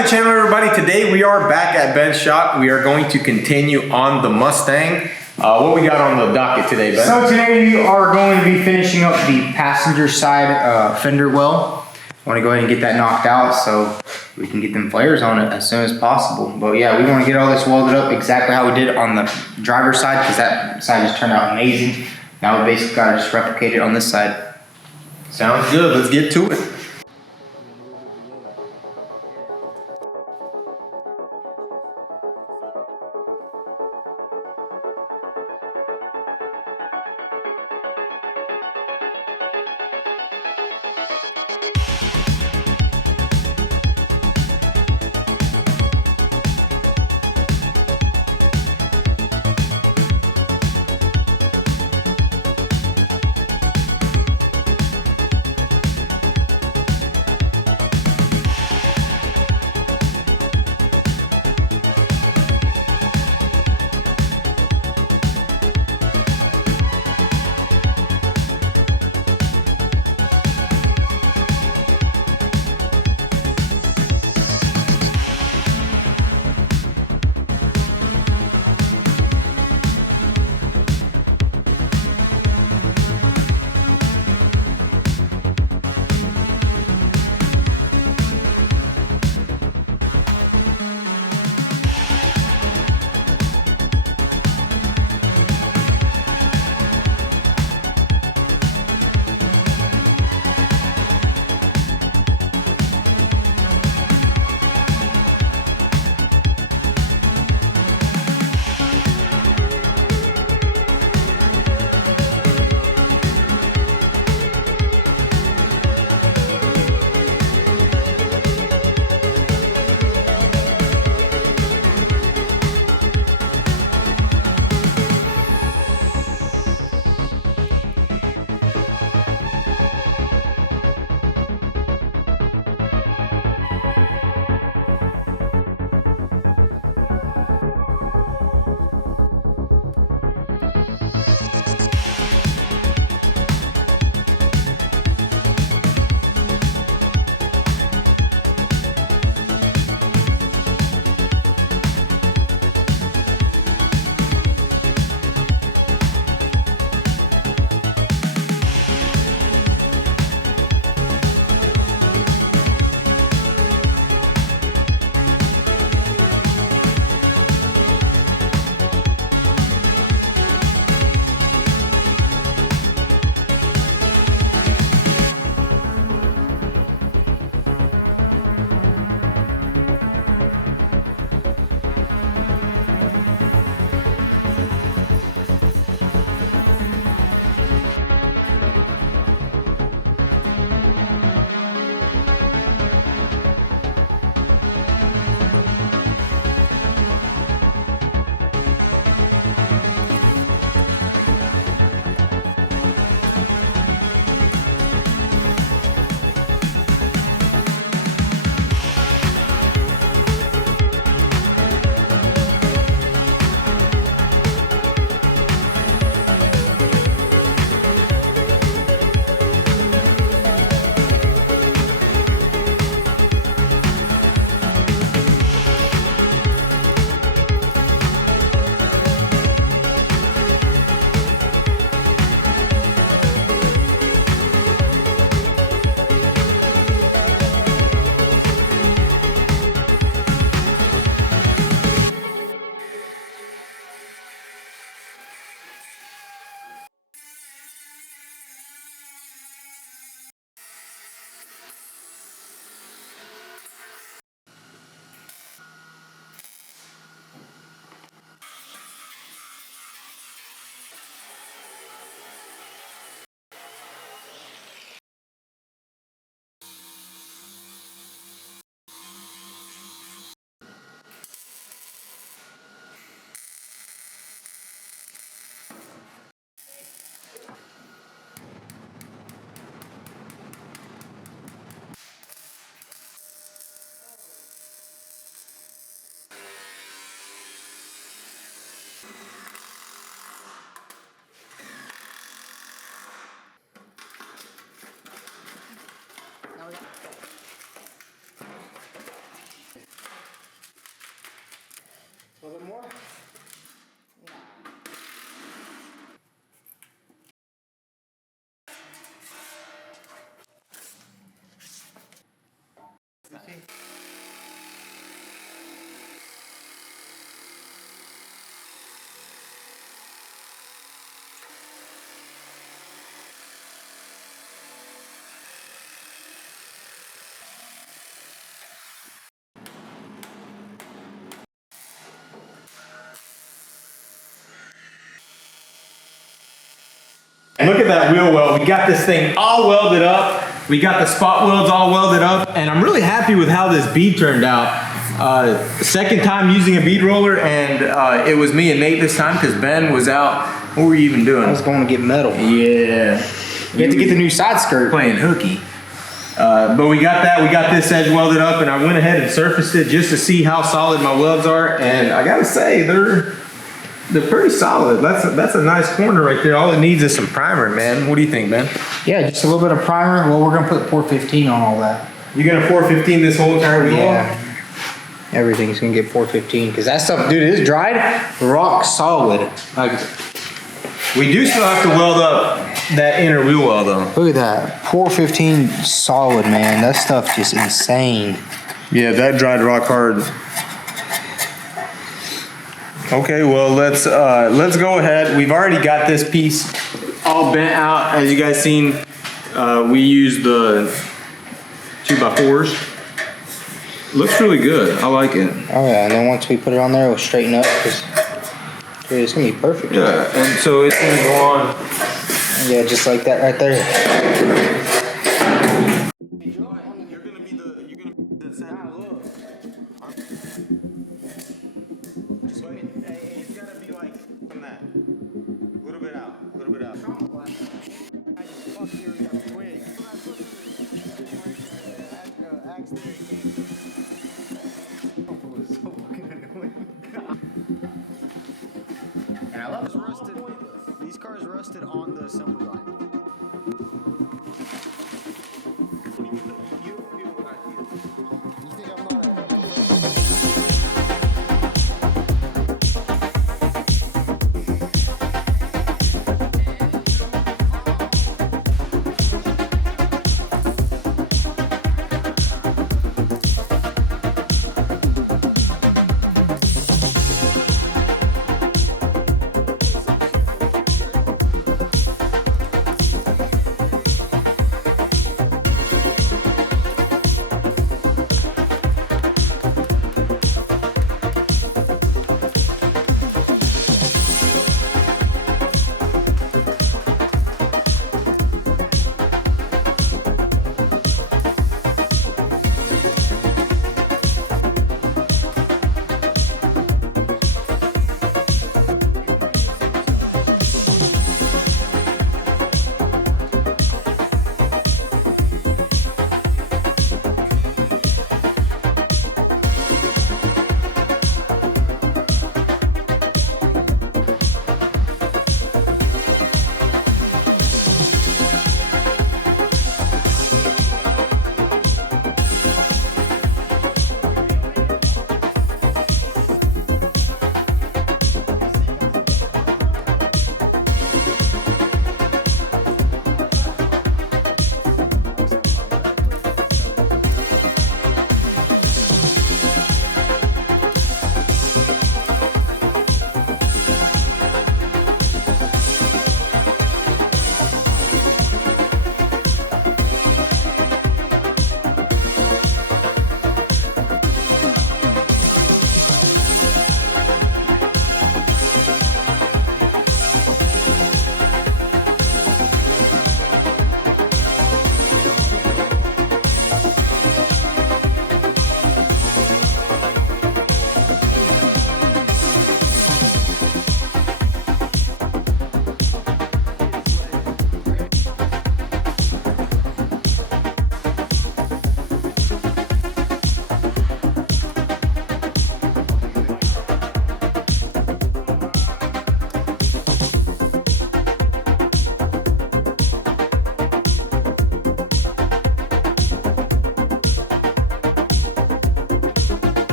to the channel, everybody. Today we are back at Ben's shop. We are going to continue on the Mustang. What we got on the docket today, Ben? So today we are going to be finishing up the passenger side fender well. I want to go ahead and get that knocked out so we can get them flares on it as soon as possible. But yeah, we want to get all this welded up exactly how we did on the driver's side, because that side just turned out amazing. Now we basically got to just replicate it on this side. Sounds good. Let's get to it. Look at that wheel well. We got this thing all welded up. We got the spot welds all welded up, and I'm really happy with how this bead turned out. Second time using a bead roller, and it was me and Nate this time because Ben was out. What were you even doing? I was going to get metal. Yeah. You have to get the new side skirt. Playing hooky. But we got that. We got this edge welded up, and I went ahead and surfaced it just to see how solid my welds are. And I gotta say, they're pretty solid. That's a nice corner right there. All it needs is some primer, man. What do you think, Ben? Yeah, just a little bit of primer. Well, we're gonna put 415 on all that. You're gonna 415 this whole entire wheel? Yeah. Everything's gonna get 415 because that stuff, dude, it is dried, rock solid. We do still have to weld up that inner wheel well though. Look at that, 415 solid, man. That stuff just insane. Yeah, that dried rock hard. Okay, well let's go ahead. We've already got this piece all bent out. As you guys seen, we used the 2x4s. Looks really good. I like it. Oh yeah, and then once we put it on there, we'll straighten up because it's gonna be perfect. Yeah, and so it's gonna go on. Yeah, just like that right there. You're gonna be the center. It's gotta be like from that. A little bit out. A little bit out. And I love this rusted. These cars rusted on the assembly line. You think I'm not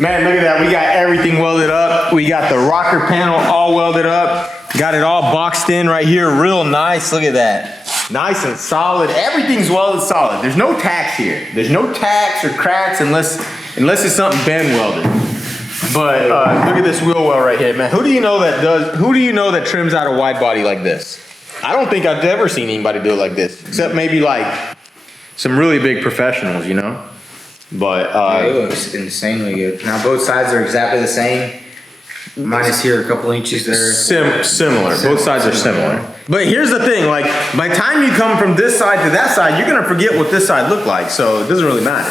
Man, look at that. We got everything welded up. We got the rocker panel all welded up. Got it all boxed in right here, real nice. Look at that. Nice and solid. Everything's welded solid. There's no tacks here. There's no tacks or cracks unless it's something Ben welded. But look at this wheel well right here, man. Who do you know that trims out a wide body like this? I don't think I've ever seen anybody do it like this, except maybe like some really big professionals, you know? But it looks insanely good. Now both sides are exactly the same. Minus here a couple inches there. Similar. Both sides are similar. But here's the thing, like by the time you come from this side to that side, you're gonna forget what this side looked like, so it doesn't really matter.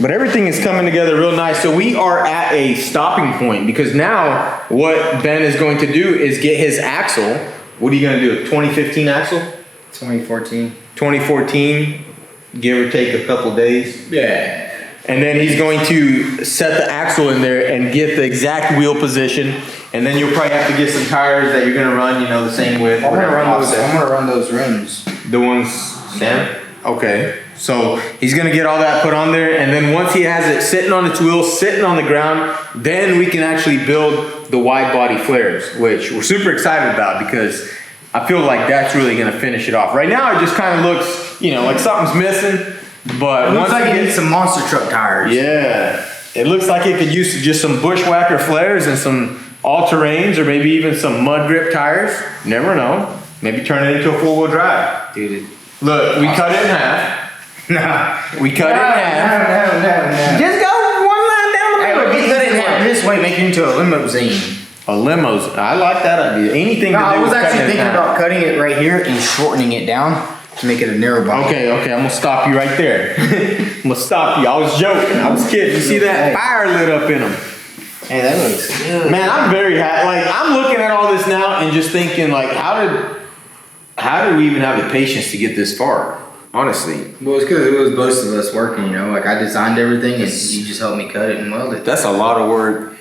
But everything is coming together real nice. So we are at a stopping point because now what Ben is going to do is get his axle. What are you gonna do? 2015 axle? 2014. 2014, give or take a couple days. Yeah. And then he's going to set the axle in there and get the exact wheel position. And then you'll probably have to get some tires that you're gonna run, you know, the same width. I'm gonna run those rims. The ones, Sam? Okay. So he's gonna get all that put on there, and then once he has it sitting on its wheels, sitting on the ground, then we can actually build the wide body flares, which we're super excited about because I feel like that's really gonna finish it off. Right now it just kind of looks, you know, like something's missing, but It looks once like we it get needs some monster truck tires. yeah, it looks like it could use just some bushwhacker flares and some all-terrains or maybe even some mud grip tires. Never know. Maybe turn it into a four-wheel drive. Dude. Look, we cut it in half. No. We cut it in half. No. Just go one line down the Hey, middle. we cut it in half this way, make it into a limousine. A limos. I like that idea. Anything No, to do I was with actually cutting it in thinking half. about cutting it right here and shortening it down to make it a narrow body. Okay, I'm gonna stop you right there. I'm gonna stop you. I was joking. I was kidding. You see that fire lit up in them. Hey, that looks good. Man, I'm very happy. Like I'm looking at all this now and just thinking, like, how did we even have the patience to get this far? Honestly, Well, it's because it was both of us working, you know. Like I designed everything, and you just helped me cut it and weld it. that's a lot of work.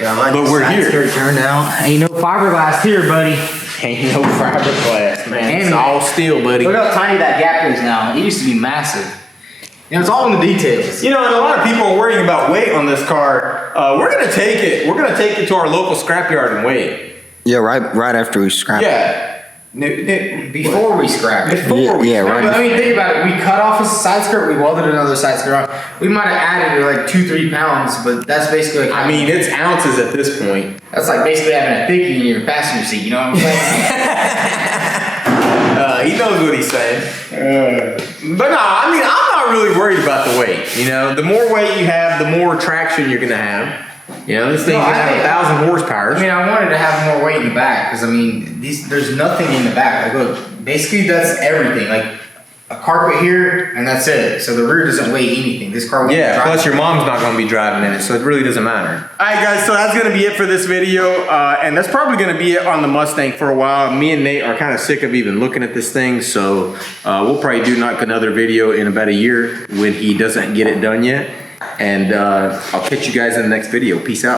Yeah, I like But the we're side here. skirt turned out. Ain't no fiberglass here, buddy. Ain't no fiberglass, man. And It's all steel, buddy. Look how tiny that gap is now. It used to be massive. You know, it's all in the details. You know, and a lot of people are worrying about weight on this car. We're gonna take it. We're gonna take it to our local scrapyard and weigh it. Yeah, right after we scrap it. Yeah. Before we scrap it. Yeah, No, right. but I mean, think about it. We cut off a side skirt, we welded another side skirt on. We might have added like 2-3 pounds, but that's basically like I mean, it's ounces at this point. that's like basically having a thickie in your passenger seat, you know what I'm saying? He knows what he's saying. But no, I mean, I'm not really worried about the weight. You know, the more weight you have, the more traction you're gonna have. You know, this thing's gonna have 1,000 horsepower. I mean, I wanted to have more weight in the back because I mean, there's nothing in the back. Like, look, basically that's everything. Like a carpet here, and that's it. So the rear doesn't weigh anything. This car won't Yeah, drive. plus your mom's not gonna be driving in it, so it really doesn't matter. All right, guys, so that's gonna be it for this video, and that's probably gonna be it on the Mustang for a while. Me and Nate are kind of sick of even looking at this thing, so we'll probably do another video in about a year when he doesn't get it done yet, and I'll catch you guys in the next video. Peace out.